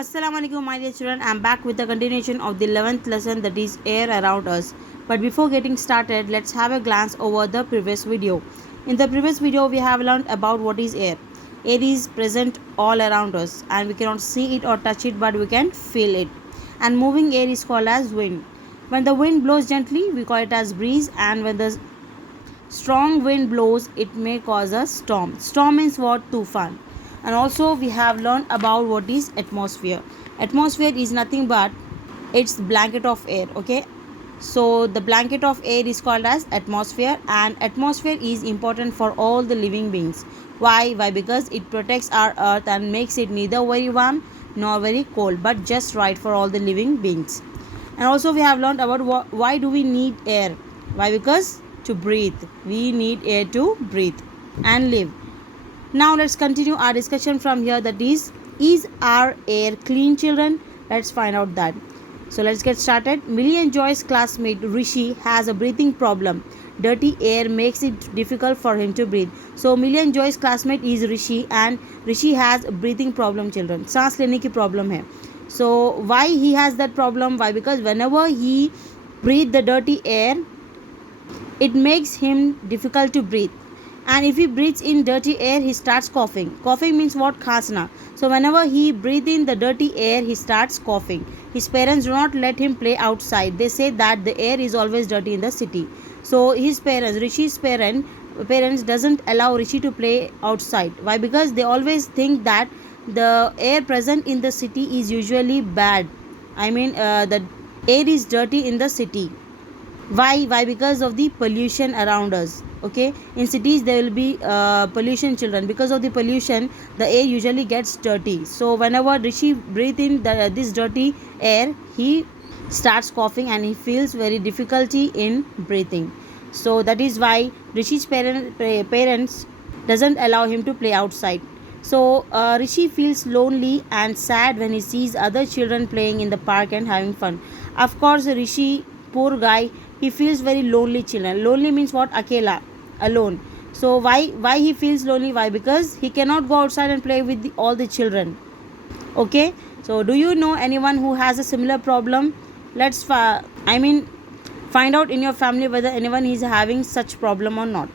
Assalamu alaikum, my dear children. I'm back with the continuation of the 11th lesson, that is air around us. But before getting started, let's have a glance over the previous video. In the previous video, we have learned about what is air. Air is present all around us and we cannot see it or touch it, but we can feel it. And moving air is called as wind. When the wind blows gently, we call it as breeze, and when the strong wind blows, it may cause a storm. Storm means what? Tufan. And also we have learned about what is atmosphere. Atmosphere is nothing but it's blanket of air. Okay, so the blanket of air is called as atmosphere, and atmosphere is important for all the living beings. Why? Because it protects our earth and makes it neither very warm nor very cold, but just right for all the living beings. And also we have learned about why do we need air. Why? Because to breathe, we need air to breathe and live. Now let's continue our discussion from here, that is our air clean, children? Let's find out that. So let's get started. Millie and Joy's classmate Rishi has a breathing problem. Dirty air makes it difficult for him to breathe. So Millie and Joy's classmate is Rishi, and Rishi has a breathing problem, children. सांस लेने की problem है. So why he has that problem? Why? Because whenever he breathe the dirty air, it makes him difficult to breathe. And if he breathes in dirty air, he starts coughing. Coughing means what? Khasna. So whenever he breathes in the dirty air, he starts coughing. His parents do not let him play outside. They say that the air is always dirty in the city. So his parents, Rishi's parents doesn't allow Rishi to play outside. Why? Because they always think that the air present in the city is usually bad. The air is dirty in the city. Why? Because of the pollution around us. Okay, in cities there will be pollution, children. Because of the pollution, the air usually gets dirty. So whenever Rishi breathes in this dirty air, he starts coughing and he feels very difficulty in breathing. So that is why Rishi's parents doesn't allow him to play outside. So Rishi feels lonely and sad when he sees other children playing in the park and having fun. Of course, Rishi, poor guy, he feels very lonely, children. Lonely means what? Akela, alone. So why he feels lonely? Why? Because he cannot go outside and play with all the children. Okay, so do you know anyone who has a similar problem? Let's find out in your family whether anyone is having such problem or not.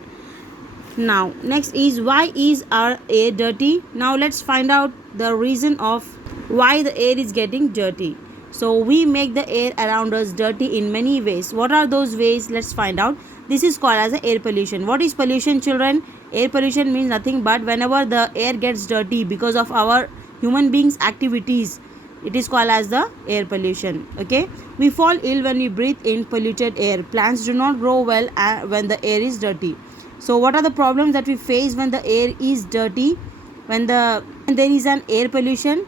Now next is, why is our air dirty? Now let's find out the reason of why the air is getting dirty. So we make the air around us dirty in many ways. What are those ways? Let's find out. This is called as air pollution. What is pollution, children? Air pollution means nothing but whenever the air gets dirty because of our human beings activities, it is called as the air pollution. Okay, we fall ill when we breathe in polluted air. Plants do not grow well when the air is dirty. So what are the problems that we face when the air is dirty, when there is an air pollution?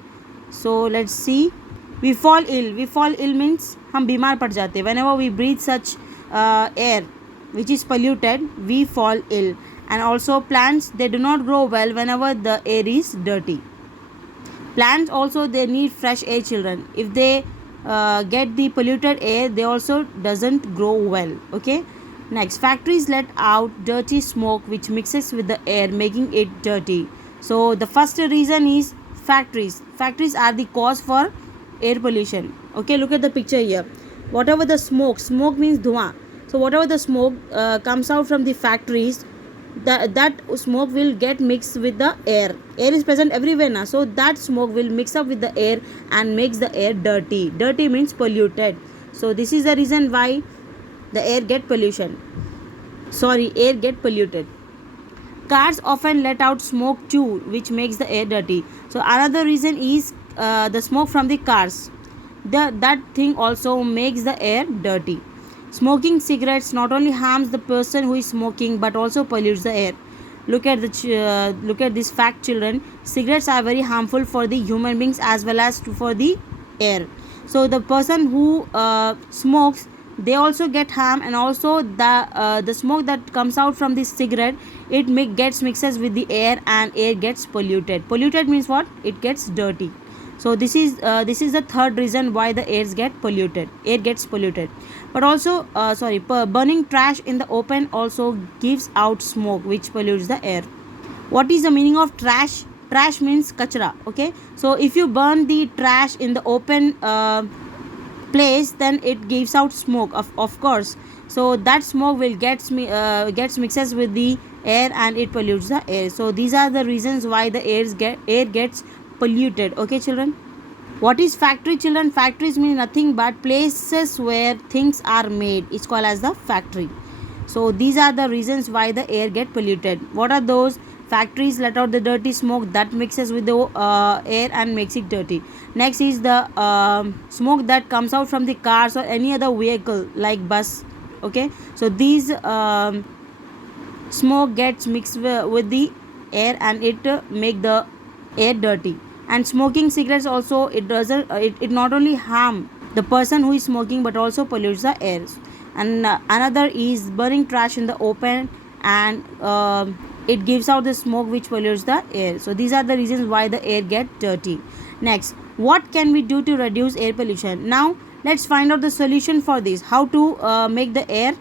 So let's see. We fall ill means हम बीमार पड़ जाते. Whenever we breathe such air which is polluted, we fall ill. And also plants, they do not grow well whenever the air is dirty. Plants also, they need fresh air, children. If they get the polluted air, they also doesn't grow well. Okay, next, factories let out dirty smoke which mixes with the air, making it dirty. So the first reason is factories are the cause for air pollution. Okay, look at the picture here. Whatever the smoke means धुआं. So whatever the smoke comes out from the factories, that smoke will get mixed with the air. Air is present everywhere now, so that smoke will mix up with the air and makes the air dirty. Dirty means polluted. So this is the reason why the air get polluted. Cars often let out smoke too, which makes the air dirty. So another reason is the smoke from the cars. That thing also makes the air dirty. Smoking cigarettes not only harms the person who is smoking but also pollutes the air. Look at this fact, children. Cigarettes are very harmful for the human beings as well as for the air. So the person who smokes, they also get harm, and also the smoke that comes out from this cigarette, it gets mixes with the air and air gets polluted. Polluted means what? It gets dirty. So this is the third reason why the air gets polluted. But also burning trash in the open also gives out smoke which pollutes the air. What is the meaning of trash? Trash means kachra. Okay, so if you burn the trash in the open place, then it gives out smoke, of course. So that smoke will gets mixes with the air and it pollutes the air. So these are the reasons why the air gets polluted. Okay children. What is factory, children? Factories mean nothing but places where things are made. It's called as the factory. So these are the reasons why the air get polluted. What are those? Factories let out the dirty smoke that mixes with the air and makes it dirty. Next is the smoke that comes out from the cars or any other vehicle like bus. Okay, so these smoke gets mixed with the air and it make the air dirty. And smoking cigarettes also, it doesn't it not only harm the person who is smoking but also pollutes the air. And another is burning trash in the open, and it gives out the smoke which pollutes the air. So these are the reasons why the air get dirty. Next, what can we do to reduce air pollution? Now let's find out the solution for this. How to make the air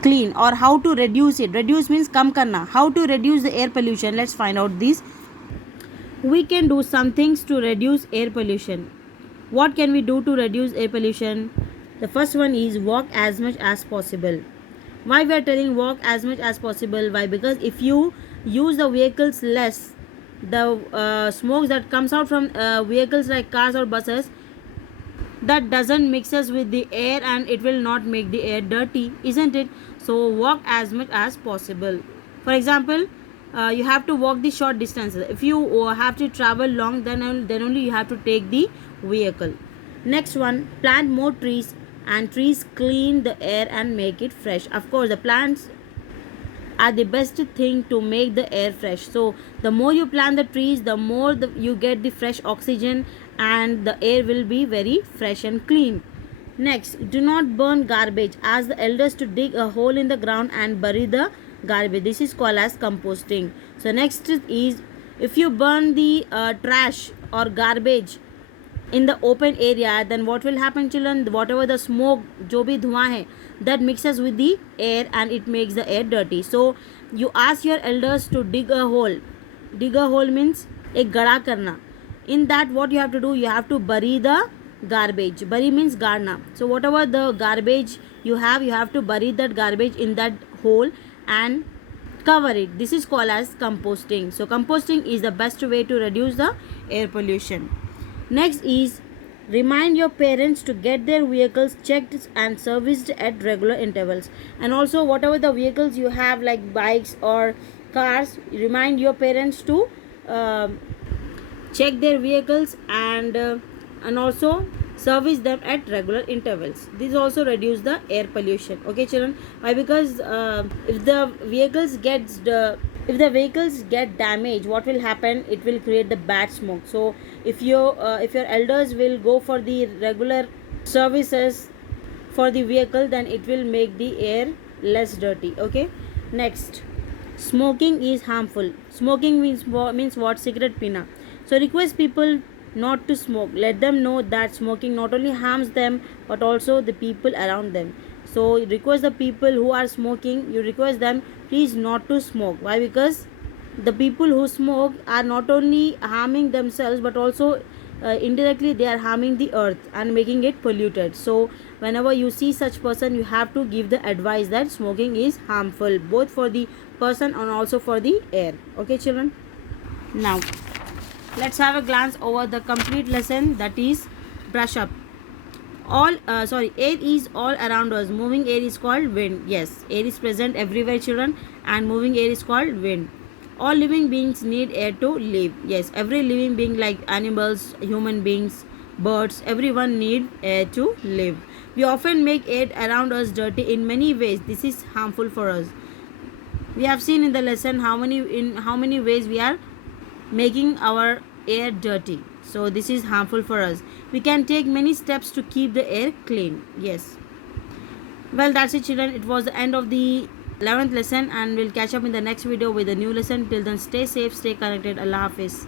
clean, or how to reduce it. Reduce means kam karna. How to reduce the air pollution? Let's find out these. We can do some things to reduce air pollution. What can we do to reduce air pollution? The first one is walk as much as possible. Why we are telling walk as much as possible? Why? Because if you use the vehicles less, the smoke that comes out from vehicles like cars or buses, that doesn't mixes with the air and it will not make the air dirty, isn't it? So walk as much as possible. For example, you have to walk the short distances. If you have to travel long, then only you have to take the vehicle. Next one, plant more trees, and trees clean the air and make it fresh. Of course, the plants are the best thing to make the air fresh. So the more you plant the trees, the more you get the fresh oxygen, and the air will be very fresh and clean. Next, do not burn garbage. Ask the elders to dig a hole in the ground and bury the garbage. This is called as composting. So next is, if you burn the trash or garbage in the open area, then what will happen, children? Whatever the smoke, जो भी धुआं है, that mixes with the air and it makes the air dirty. So you ask your elders to dig a hole. Dig a hole means एक गड़ा करना. In that, what you have to do, you have to bury the garbage. Bury means गाड़ना. So whatever the garbage you have to bury that garbage in that hole and cover it. This is called as composting. So composting is the best way to reduce the air pollution. Next is, remind your parents to get their vehicles checked and serviced at regular intervals. And also, whatever the vehicles you have like bikes or cars, remind your parents to check their vehicles and also service them at regular intervals. This also reduce the air pollution. Okay children. Why? Because if the vehicles get damaged, what will happen? It will create the bad smoke. So if your elders will go for the regular services for the vehicle, then it will make the air less dirty. Okay. Next, smoking is harmful. Smoking means what? Cigarette pina. So request people not to smoke. Let them know that smoking not only harms them but also the people around them. So request the people who are smoking, you request them please not to smoke. Why? Because the people who smoke are not only harming themselves but also indirectly they are harming the earth and making it polluted. So whenever you see such person, you have to give the advice that smoking is harmful both for the person and also for the air. Okay children. Now let's have a glance over the complete lesson, that is brush up. Air is all around us. Moving air is called wind. Yes, air is present everywhere children, and moving air is called wind. All living beings need air to live. Yes, every living being like animals, human beings, birds, everyone need air to live. We often make air around us dirty in many ways. This is harmful for us. We have seen in the lesson how many ways we are making our air dirty. So this is harmful for us. We can take many steps to keep the air clean. Yes. Well, that's it children. It was the end of the 11th lesson, and we'll catch up in the next video with a new lesson. Till then, stay safe, stay connected. Allah Hafiz.